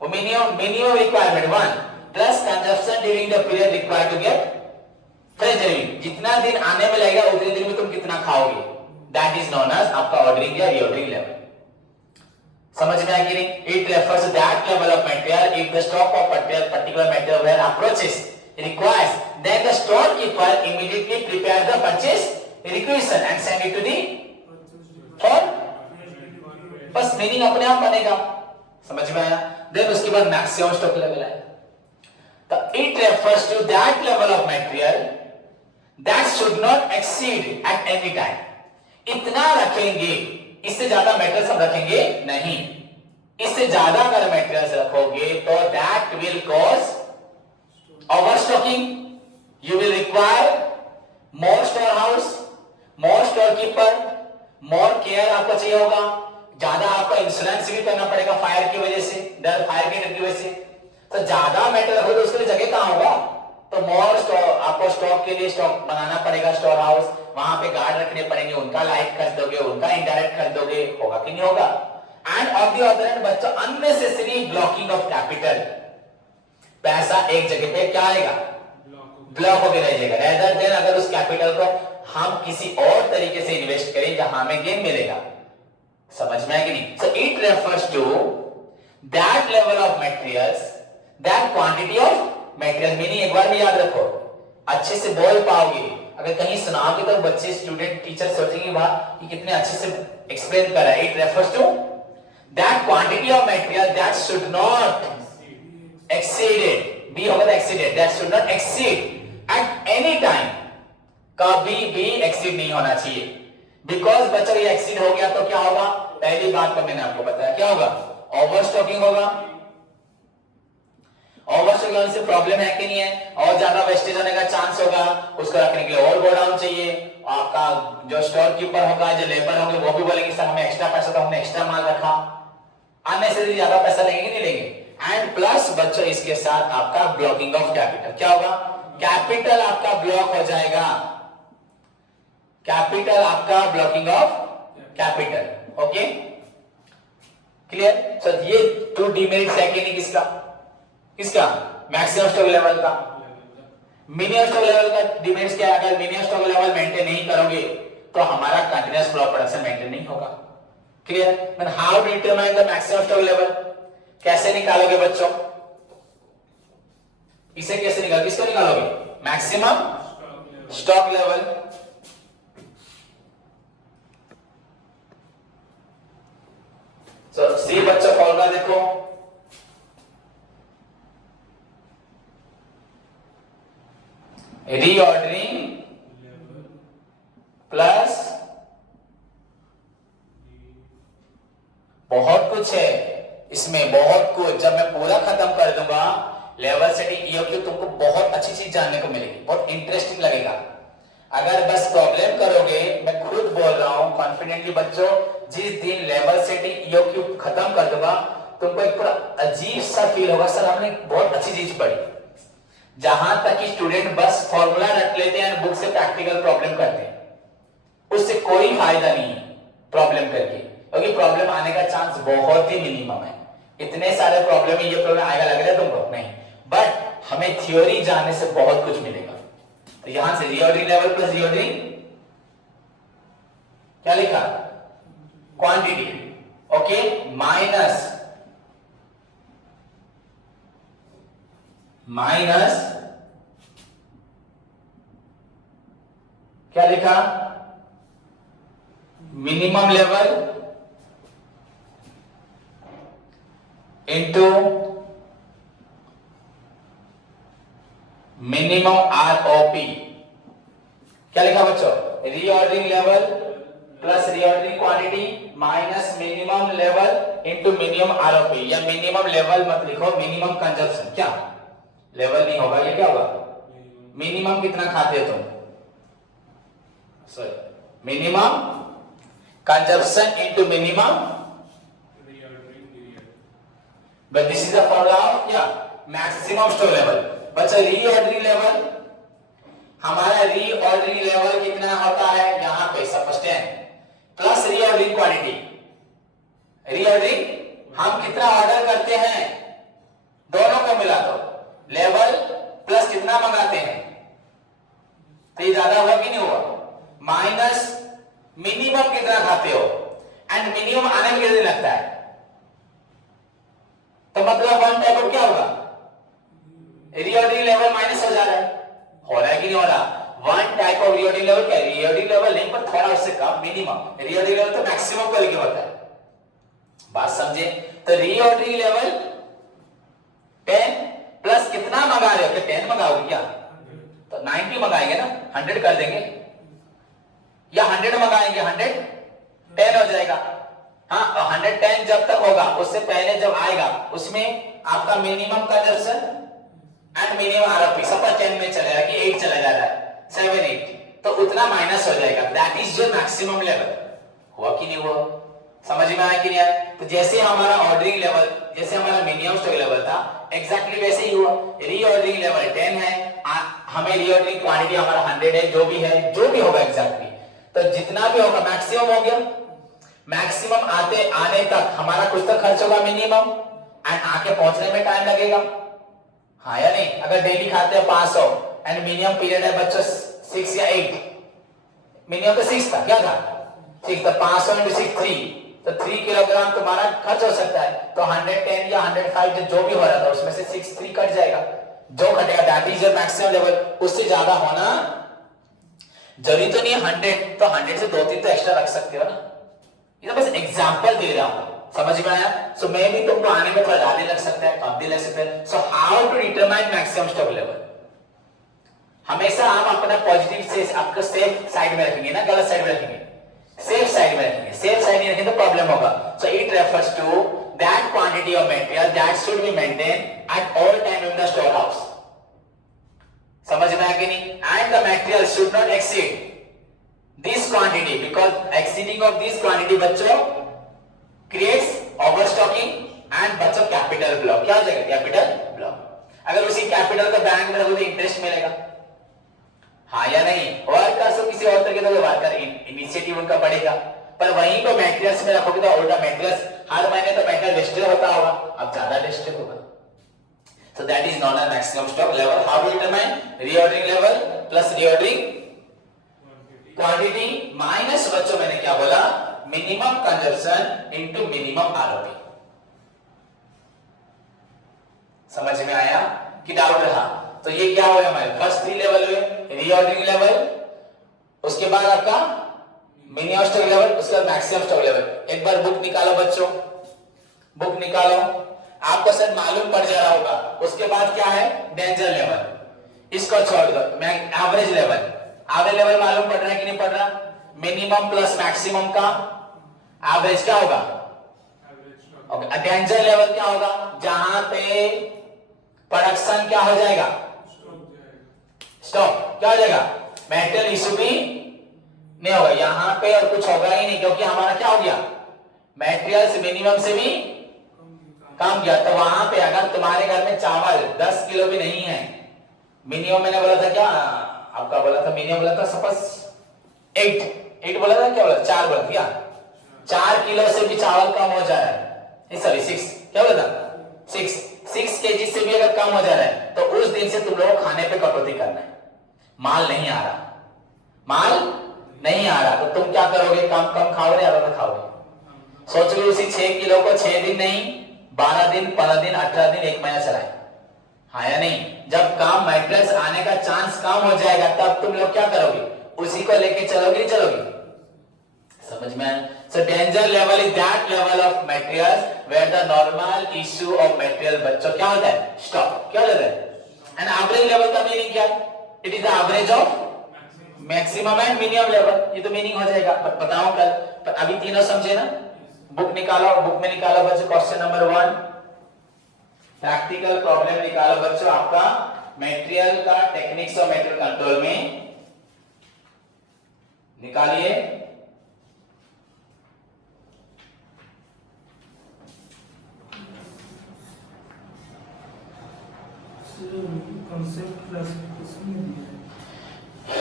वो minimum requirement 1 plus consumption during the period required to get fresh daily. जितना दिन आने में लगेगा उतने दिन में तुम कितना खाओगे, दैट इज नोन एज आपका ऑर्डरिंग या रीऑर्डरिंग लेवल। समझ में आया कि नहीं? It refers that level of material if the stock of particular material where approaches requires, then the storekeeper immediately prepare the purchase requisition and send it to the for बस meaning अपने आप बनेगा। समझ में आया? देन उसके बाद maximum stock level है। तो it refers to that level of material that should not exceed at any time. इतना रखेंगे, इससे ज्यादा मेटेरियल हम रखेंगे नहीं। इससे ज्यादा अगर मेटेरियल रखोगे तो that will cause overstocking. You will require more storehouse, more storekeeper, more care आपको चाहिए होगा। ज्यादा आपको इंश्योरेंस भी करना पड़ेगा फायर की वजह से, डर फायर की डर की वजह से। तो ज्यादा मेटल रखोगे तो उसके लिए जगह कहाँ होगा? तो मोर स्टॉक आपको स्टॉक के लिए स्टॉक बनाना पड़ेगा, स्टोर हाउस, वहां पे गार्ड रखने पड़ेंगे, उनका लाइट खर्च दोगे, उनका इनडायरेक्ट खर्च दोगे, होगा कि नहीं होगा? And on the other hand बच्चों अननेसेसरी ब्लॉकिंग ऑफ कैपिटल, पैसा एक जगह पे क्या आएगा? ब्लॉक होकर रह जाएगा। रेदर देन अगर उस कैपिटल को हम किसी और तरीके से इन्वेस्ट करें जहां हमें गेन मिलेगा। समझ में आया कि नहीं? So it refers to that level of materials, that quantity of material. Meaning एक बार भी याद रखो, अच्छे से बोल पाओगे। अगर कहीं सुनाओगे तो बच्चे, स्टूडेंट, टीचर सोचेंगे वाह कि कितने अच्छे से एक्सप्लेन कर रहा है। It refers to that quantity of material that should not exceeded, B होगा exceeded, that should not exceed at any time, कभी भी exceed नहीं होना चाहिए। because बच्चा ये exceed हो गया तो क्या होगा? पहली बात तो मैंने आपको बताया, क्या होगा? overstocking होगा। overstocking होने से प्रॉब्लम है कि नहीं है? और ज्यादा वेस्टेज होने का चांस होगा, उसको रखने के लिए और गोडाउन चाहिए। आपका जो स्टोर कीपर होगा, जो लेबर होंगे, वो भी बोलेंगे सर हमें एक्स्ट्रा पैसा, तो हमने एक्स्ट्रा माल रखा। अननेसेसरी ज्यादा पैसा लेंगे नहीं लेंगे। एंड प्लस बच्चों इसके साथ आपका ब्लॉकिंग ऑफ कैपिटल, क्या होगा? कैपिटल आपका ब्लॉक हो जाएगा। कैपिटल आपका blocking of capital. Okay, clear? So ये 2 डिमेरिट्स है कि नहीं? किसका किसका? मैक्सिमम स्टॉक लेवल का। मिनिमम स्टॉक लेवल का डिमेरिट्स क्या है? अगर मिनिमम स्टॉक लेवल मेंटेन नहीं करोगे तो हमारा कंटीन्यूअस फ्लो प्रोडक्शन मेंटेन नहीं होगा। Clear? Then how to determine the maximum stock level? कैसे निकालोगे बच्चों? इसे कैसे निकालोगे, किसको निकालोगे, मैक्सिमम स्टॉक लेवल। तो सी बच्चों फॉर्मूला देखो, रीऑर्डरिंग प्लस बहुत कुछ है इसमें, बहुत कुछ। जब मैं पूरा खत्म कर दूंगा लेवल सेटिंग ईओक्यू, तुमको बहुत अच्छी चीज जानने को मिलेगी, बहुत इंटरेस्टिंग लगेगा। अगर बस प्रॉब्लम करोगे, मैं खुद बोल रहा हूं कॉन्फिडेंटली बच्चों, जिस दिन लेवल सेटिंग ईओक्यू खत्म कर दूंगा, तुमको एक पूरा अजीब सा फील होगा, सर हमने बहुत अच्छी चीज पढ़ी। जहां तक कि स्टूडेंट बस फॉर्मूला रट लेते हैं, बुक से प्रैक्टिकल प्रॉब्लम करते हैं, उससे कोई फायदा नहीं है प्रॉब्लम करके, क्योंकि प्रॉब्लम आने का चांस बहुत ही मिनिमम है। इतने सारे प्रॉब्लम में ये प्रॉब्लम आएगा लग रहा है तुमको, नहीं, बट हमें थ्योरी जानने से बहुत कुछ मिलेगा। तो यहां से रीऑर्डरिंग लेवल प्लस रीऑर्डरिंग, क्या लिखा, क्वांटिटी, ओके, माइनस क्या लिखा, minimum level into minimum ROP. क्या लिखा बच्चों, reordering level plus reordering quantity minus minimum level into minimum ROP, या मिनिमम लेवल मत लिखो, मिनिमम कंजप्शन, क्या लेवल नहीं होगा, ये क्या होगा, मिनिमम कितना खाते हो तुम, sorry, minimum consumption into minimum, but this is the formula of क्या, मैक्सिमम स्टोर लेवल। बच्चा रीऑर्डरिंग लेवल, हमारा रीऑर्डरिंग लेवल कितना होता है, यहां पे suppose 10 plus reordering quantity. Reordering हम कितना ऑर्डर करते हैं, दोनों को मिला दो, लेवल प्लस कितना मंगाते हैं, तो ये ज्यादा हुआ कि नहीं हुआ, माइनस मिनिमम कितना खाते हो, एंड मिनिमम आने में कितना लगता है, तो मतलब वन टाइप ऑफ क्या होगा, रीऑर्डरिंग लेवल माइनस हो जा रहा है, हो रहा है कि नहीं हो रहा, one type of reordering level क्या, रीऑर्डरिंग लेवल नहीं पर थोड़ा उससे कम, मिनिमम, रीऑर्डरिंग लेवल तो मैक्सिमम को लेके होता है, बात समझे। तो रीऑर्डरिंग लेवल 10 प्लस कितना मंगा रहे हो, 10 मंगाओगे क्या, तो 90 मंगाएंगे ना, 100 कर देंगे, या 100 मंगाएंगे, 110 हो जाएगा। हाँ, 110 जब तक होगा, उससे पहले जब आएगा उसमें आपका minimum consumption and minimum ROP सब 10 में चलेगा कि 8 चला जा रहा है, 7 8, तो उतना माइनस हो जाएगा, that is your maximum level. हुआ कि नहीं हुआ, समझ में आया कि नहीं आया। तो जैसे हमारा ऑर्डरिंग लेवल, जैसे हमारा मिनिमम स्टॉक लेवल था, एग्जैक्टली वैसे ही हुआ, रीऑर्डरिंग लेवल 10 है, हमें रीऑर्डरिंग क्वांटिटी हमारा 100 है, जो भी है, जो भी होगा एग्जैक्टली, तो जितना भी होगा मैक्सिमम हो गया। मैक्सिमम आने तक हमारा कुछ तो खर्च होगा मिनिमम, एंड आके पहुंचने में टाइम लगेगा, हाँ या नहीं। अगर डेली खाते हैं 500 एंड मिनिमम पीरियड है बच्चों 6 या 8, मिनिमम तो 6 था, क्या था 6, तो 500 इंटू 6 3, तो 3 किलोग्राम तुम्हारा खर्च हो सकता है, तो 110 या 105 जो भी हो रहा था उसमें से 6 3 कट जाएगा, जो कटेगा that is your maximum level. उससे ज्यादा होना जरूरी तो नहीं है 100, तो 100 से 2-3 तो एक्स्ट्रा रख सकते हो ना, ये तो बस एग्जांपल दे रहा हूं, समझ में आया। सो मैं भी तुमको आने में थोड़ा ज्यादा लग सकता है, कम भी लग सकता है। So how to determine maximum stock level, हमेशा हम अपना पॉजिटिव से आपको सेफ साइड में रखेंगे ना, गलत साइड में रखेंगे, सेफ साइड में रखेंगे, सेफ साइड में रखेंगे तो प्रॉब्लम होगा। So it refers to that quantity of material that should be maintain at all time in the store house, समझ में आया कि नहीं। And the material should not exceed this quantity, because exceeding of this quantity बच्चों creates overstocking and बच्चों capital block, क्या हो जाएगा कैपिटल ब्लॉक। अगर उसी कैपिटल को बैंक में रखो तो इंटरेस्ट मिलेगा, हाँ या नहीं। और कर सो किसी और तरीके से वर्कर इनिशिएटिव उनका बढ़ेगा, पर वहीं को मेटेरियल्स में रखोगे तो उल्टा मेटेरियल्स हर महीने तो मेटेरियल डिस्ट्रीब्यूट होता होगा, अब ज्यादा डिस्ट्रीब्यूट होगा। So that is not a maximum stock level. How to determine reordering level plus reordering quantity minus बच्चों मैंने क्या बोला, minimum consumption into minimum ROP. समझ में आया कि डाउट रहा? तो ये क्या हुए हमारे फर्स्ट 3 लेवल हुए, रीऑर्डरिंग लेवल, उसके बाद आपका मिनिमम स्टॉक लेवल, उसके बाद मैक्सिमम स्टॉक लेवल। एक बार बुक निकालो बच्चों, बुक निकालो, आपको सर मालूम पड़ जा रहा होगा। उसके बाद क्या है डेंजर लेवल, इसको छोड़ दो। एवरेज लेवल, एवरेज लेवल मालूम पड़ रहा है कि नहीं पड़ रहा? मिनिमम प्लस मैक्सिमम का एवरेज क्या होगा? ओके, डेंजर लेवल क्या होगा? जहां पे प्रोडक्शन क्या हो जाएगा? स्टॉप क्या हो जाएगा? मेटल इशू भी नहीं होगा यहां पे, और कुछ होगा ही नहीं, क्योंकि हमारा क्या हो गया? मटेरियल्स मिनिमम से भी कम गया। तो वहां पे अगर तुम्हारे घर में चावल 10 किलो भी नहीं है, मिनिमम मैंने बोला था क्या आपका, बोला था मिनिमम, बोला था सपोज 8 बोला था, क्या बोला? 4 बोला था, 4 किलो से भी चावल कम हो जा रहा है, सॉरी 6, क्या बोला था? 6 केजी से भी अगर कम हो जा रहा है, तो उस दिन से तुम लोग खाने पे कटौती करना है। माल नहीं आ रहा, माल नहीं आ रहा, तो तुम क्या करोगे? कम कम खाओगे, ज्यादा खाओगे। सोच लो उसी 6 किलो को 6 दिन नहीं, 12 दिन, 15 दिन, 18 दिन, 1 महीना चलाए, हाँ या नहीं? जब काम मटेरियल्स आने का चांस कम हो जाएगा, तब तुम लोग क्या करोगे? उसी को लेके चलोगे, नहीं चलोगे? समझ में आया? So danger level is that level of materials where the normal issue of material बच्चों क्या होता है? Stop, क्या होता है? And average level का मीनिंग क्या? It is the average of maximum and minimum level, ये तो मीनिंग हो जाएगा। बताओ कल, पर अभी तीनों समझे ना? बुक निकालो, बुक में निकालो बच्चों क्वेश्चन नंबर 1, प्रैक्टिकल प्रॉब्लम निकालो बच्चों आपका मटेरियल का टेक्निक्स ऑफ मटेरियल कंट्रोल में, निकालिए।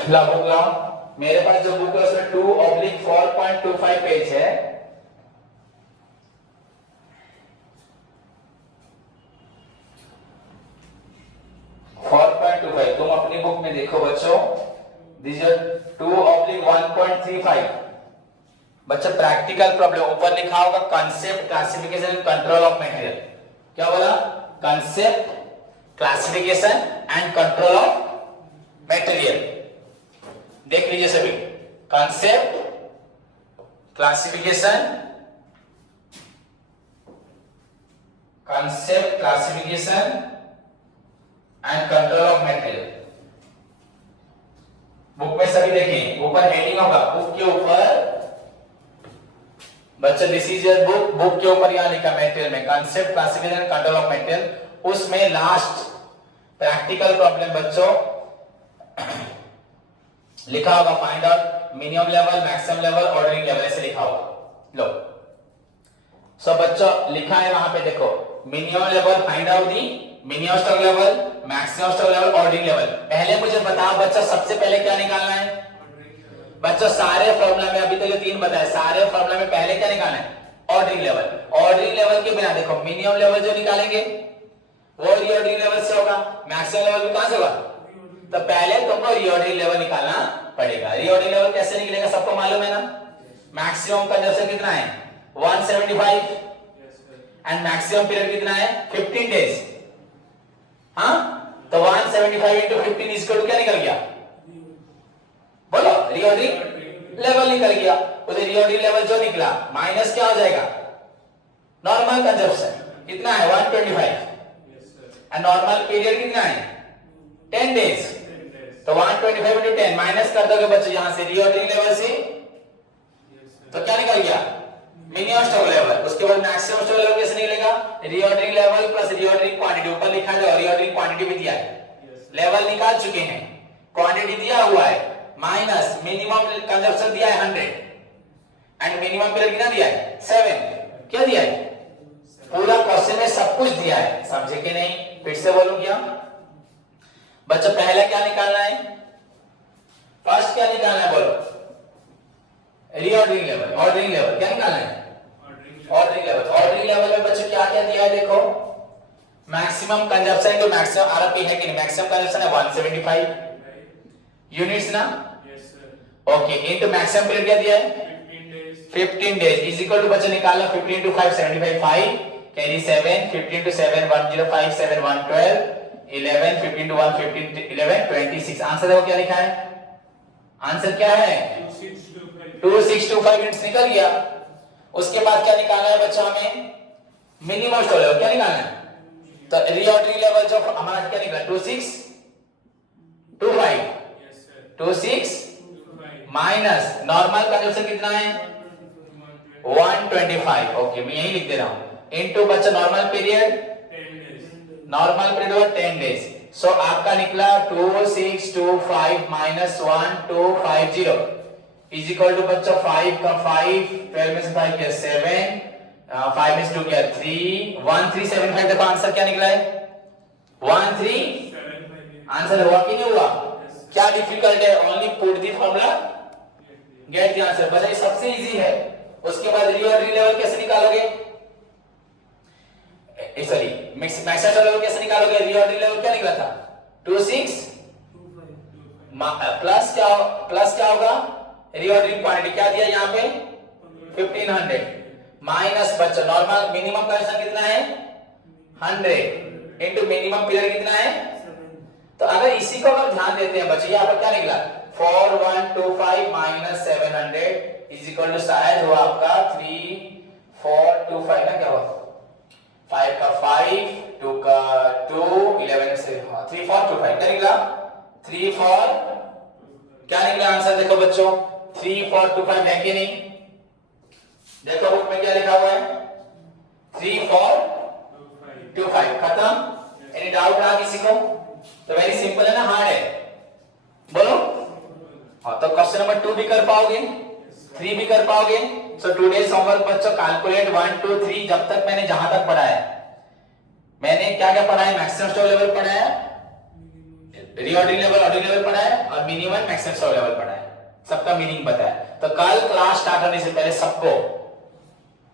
ला बुक लाओ, मेरे पास जो बुक है उसमें 2/4.25 पेज है। तुम अपनी बुक में देखो बच्चों, दिस इज 2/1.35। बच्चों प्रैक्टिकल प्रॉब्लम, ऊपर लिखा होगा concept classification control of material. क्या बोला? Concept classification and control of material. देख लीजिए सभी, concept classification, concept classification and control of material. Book में सभी देखिए, ऊपर हेडिंग होगा, बुक के ऊपर बच्चा this is your book, book के ऊपर यहां लिखा मटेरियल में concept classification and control of material, उसमें लास्ट प्रैक्टिकल प्रॉब्लम बच्चों लिखा होगा find out minimum level, maximum level, ordering level, ऐसे लिखा होगा। लो सो बच्चों लिखा है वहां पे, देखो minimum level find out the minimum stock level, maximum stock level, ordering level. पहले मुझे बताओ बच्चों सबसे पहले क्या निकालना है? बच्चों सारे फॉर्मूला में अभी तक जो 3 बताए, सारे फॉर्मूला में पहले क्या निकालना है? Ordering level. ऑर्डरिंग लेवल के बिना देखो मिनिमम लेवल जो निकालेंगे वो रीऑर्डरिंग लेवल से होगा, मैक्सिमम लेवल भी कहां से होगा? तो पहले तुमको रीऑर्डरिंग लेवल निकालना पड़ेगा। रीऑर्डरिंग लेवल कैसे निकलेगा सबको मालूम है ना? मैक्सिमम कंजप्शन कितना है? 175 एंड मैक्सिमम पीरियड कितना है? 15 डेज। हाँ, तो 175 into 15 इक्वल टू क्या निकल गया? बोलो, रीऑर्डरिंग लेवल निकल गया। उधर रीऑर्डरिंग लेवल जो निकला माइनस क्या हो जाएगा? नॉर्मल कंजप्शन कितना है? 125 एंड नॉर्मल पीरियड कितना है? 10 डेज। तो 125 into 10 माइनस कर दोगे बच्चों यहां से रीऑर्डरिंग लेवल से, तो क्या निकल गया? Minimum stock level. उसके बाद मैक्सिमम स्टॉक लेवल कैसे निकलेगा? Reordering level plus reordering quantity, ऊपर लिखा है रीऑर्डरिंग क्वांटिटी भी दिया है, लेवल निकाल चुके हैं, क्वांटिटी दिया हुआ है, माइनस मिनिमम कंजप्शन दिया है 100 एंड मिनिमम पीरियड कितना दिया है? 7। क्या दिया है? पूरा क्वेश्चन में सब कुछ दिया है, समझे कि नहीं? फिर से बोलूं क्या बच्चों? पहले क्या निकालना है? फर्स्ट क्या निकालना है बोलो? Reordering level. ऑर्डरिंग लेवल क्या निकालना है? Ordering level. ऑर्डरिंग लेवल में बच्चों क्या क्या दिया है देखो, मैक्सिमम कंजप्शन, तो मैक्सिमम आरपी है कि नहीं? मैक्सिमम कंजप्शन है 175 यूनिट्स ना? ओके, इनटू मैक्सिमम पीरियड क्या दिया है? 15 डेज इज इक्वल टू बच्चों निकालना 15 into 5 75, 5 carry 7, 15 into 7 105 7 112 11 15 to 1 15 11 26। Answer देखो क्या लिखा है, आंसर क्या है 2625 यूनिट्स निकल गया। उसके बाद क्या निकालना है बच्चों, हमें मिनिमम स्टोर लेवल क्या निकालना है, तो रीऑर्डरिंग लेवल जो हमारा क्या निकला 2625 माइनस नॉर्मल कंजम्पशन कितना है 125। ओके मैं यही लिख दे रहा हूं, इनटू बच्चा नॉर्मल पीरियड 10 डेज। सो आपका निकला 2625 माइनस 1250 इज इक्वल टू बच्चा 5 का 5 12 में से 5 किया 7 5 में से 2 किया 3 1375। देखो आंसर क्या निकला है 1375। आंसर हुआ कि नहीं हुआ, क्या डिफिकल्ट है, only put the formula get the answer. बस ये सबसे इजी है। उसके बाद रीऑर्डरिंग लेवल कैसे निकालोगे, सॉरी मैक्सिमम लेवल कैसे निकालोगे, रीऑर्डरिंग लेवल क्या निकला था 26 प्लस क्या होगा रीऑर्डरिंग क्वांटिटी क्या दिया यहाँ पे 1500 माइनस बच्चा नॉर्मल मिनिमम कंडीशन कितना है 100 इनटू मिनिमम पीरियड कितना है। तो अगर इसी को अगर ध्यान देते हैं बच्चे, यहाँ पर क्या निकला 4125 माइनस 700 इज इक्वल टू शायद हुआ आपका 3425 ना, क्या हुआ 5 का 5 2 का 2 11 से 3425 क्या निकला 34 क्या निकला आंसर देखो बच्चों 3425 है कि नहीं, देखो बुक में क्या लिखा हुआ है 3425 खत्म। एनी डाउट रहा किसी को, तो वेरी सिंपल है ना, हार्ड है बोलो। हाँ तो क्वेश्चन नंबर 2 भी कर पाओगे, 3 भी कर पाओगे। सो टुडेस होमवर्क बच्चों कैलकुलेट 1 2 3 जब तक मैंने जहां तक पढ़ाया, मैंने क्या क्या पढ़ाया, मैक्सिमम स्टोर लेवल पढ़ाया, रीऑर्डरिंग लेवल ऑर्डरिंग लेवल पढ़ाया और मिनिमम मैक्सिमम स्टोर लेवल पढ़ाया, सबका मीनिंग बताया। तो कल क्लास स्टार्ट होने से पहले सबको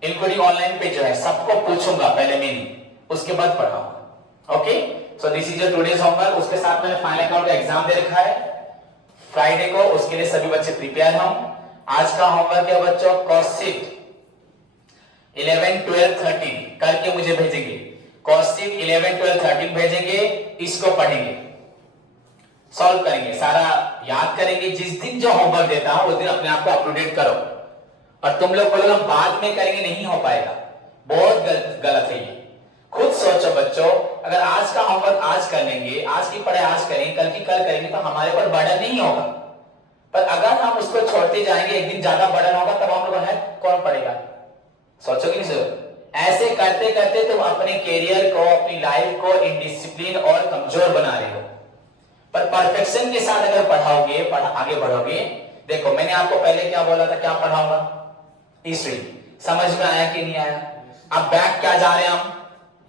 इंक्लूडिंग ऑनलाइन पे जो है सबको पूछूंगा पहले मीनिंग, उसके बाद पढ़ाऊंगा। Okay so this is your today's homework. उसके साथ मैंने फाइनल अकाउंट का एग्जाम दे रखा है फ्राइडे को, उसके लिए सभी बच्चे प्रिपेयर हों। आज का होमवर्क है बच्चों कॉस्टिक 11 12 13 करके मुझे भेजेंगे, कॉस्टिक 11 12 13 भेजेंगे, इसको पढ़ेंगे सॉल्व करेंगे, सारा याद करेंगे। जिस दिन जो होमवर्क देता हूं उस दिन अपने आप को अप टू डेट करो। और तुम लोग बोलोगे हम बाद में करेंगे, नहीं हो पाएगा, बहुत गलत है ये। खुद सोचो बच्चों, अगर आज का होमवर्क आज कर लेंगे, आज की पढ़ाई आज करेंगे, कल की कल करेंगे, तो हमारे पर बर्डन नहीं होगा। पर अगर हम उसको छोड़ते जाएंगे, एक दिन ज्यादा बर्डन होगा, तब हम लोग है कौन पढ़ेगा, सोचो कि नहीं सोचो। ऐसे करते करते तुम अपने कैरियर को, अपनी लाइफ को इनडिसिप्लिन और कमजोर बना रहे हो। पर परफेक्शन के साथ अगर पढ़ाओगे, आगे बढ़ोगे। देखो मैंने आपको पहले क्या बोला था, क्या पढ़ाऊंगा, हिस्ट्री, समझ में आया कि नहीं आया। अब बैक क्या जा रहे हैं हम,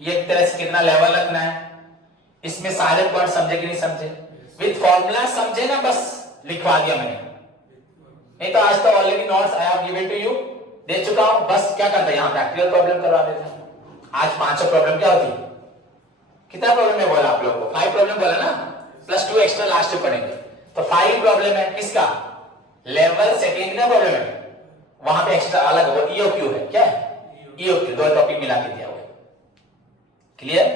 ये तरह से कितना लेवल रखना है, इसमें सारे पॉइंट समझे कि नहीं समझे, विद फॉर्मूला समझे ना, बस लिखवा दिया मैंने। नहीं तो आज तो already notes I have given to you, दे चुका हूं, बस क्या करता है यहाँ प्रैक्टिकल प्रॉब्लम करवा देते हैं। आज 5 प्रॉब्लम क्या होती है, कितना प्रॉब्लम है बोला आप लोगों को, 5 प्रॉब्लम बोला ना, प्लस 2 एक्स्ट्रा लास्ट में पढ़ेंगे। तो 5 प्रॉब्लम है किसका, लेवल सेकेंड का प्रॉब्लम है, वहां पे एक्स्ट्रा अलग वो ईओक्यू है, क्या है ईओक्यू, 2 टॉपिक मिला के दिया हुआ है। क्लियर,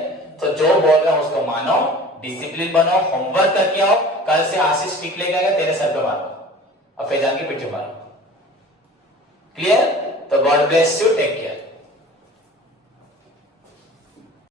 तो जो बोल रहा हूं उसको मानो, डिसिप्लिन बनो, होमवर्क करके आओ। कल से आशीष टिक लेगा तेरे सर पे मारो और फैजान की पीछे मारो। क्लियर, तो god bless you, take care.